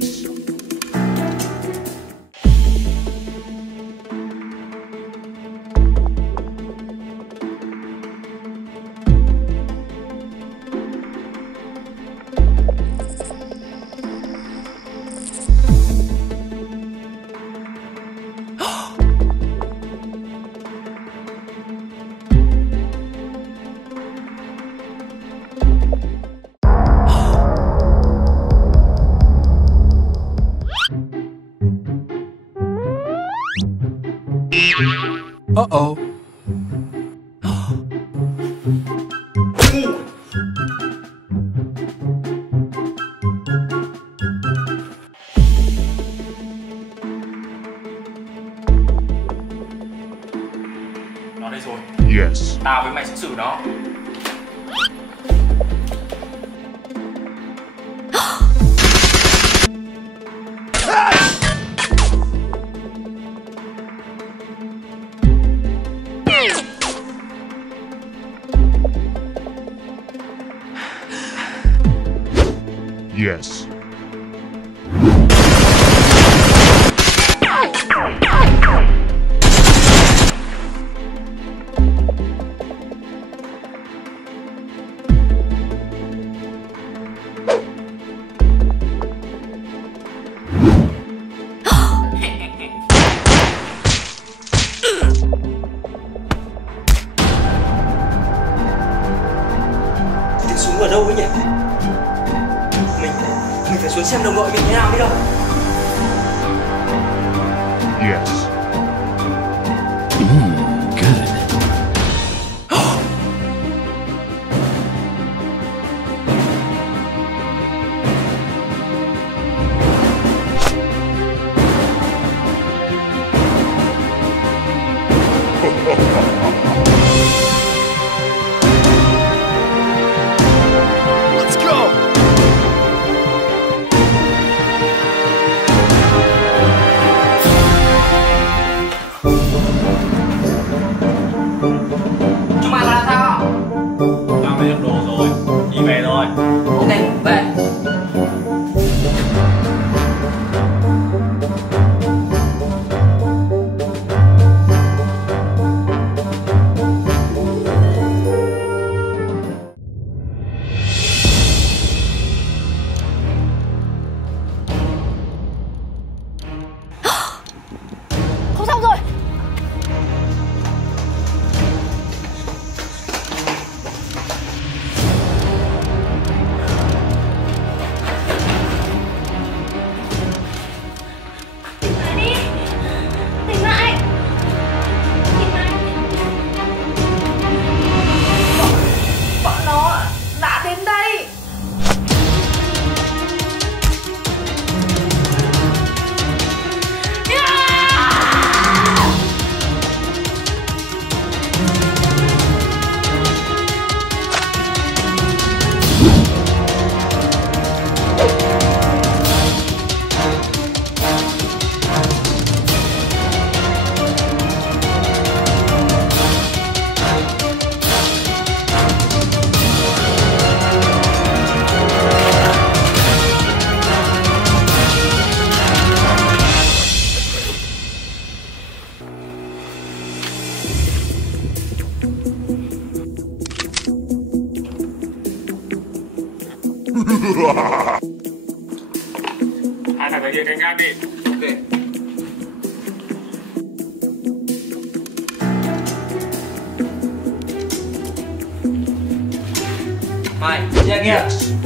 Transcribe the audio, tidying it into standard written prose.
Yes. Uh-oh. Nó đây rồi. Yes. Tao với mày sẽ xử nó. Yes. Tiếng súng ở đâu ấy nhỉ? Mình phải xuống xem đồng đội mình thế nào mới được. Yes. Good. Let's go. Chúng mày làm sao? Tao lấy được đồ rồi, đi về thôi. Ok, về. Không xong rồi. Tỉnh lại đi. Tỉnh lại. Tỉnh lại. Bọn nó đã đến đây. Hai thằng này đi canh gác đi. Ok. Mày, đi anh nghe. Yes.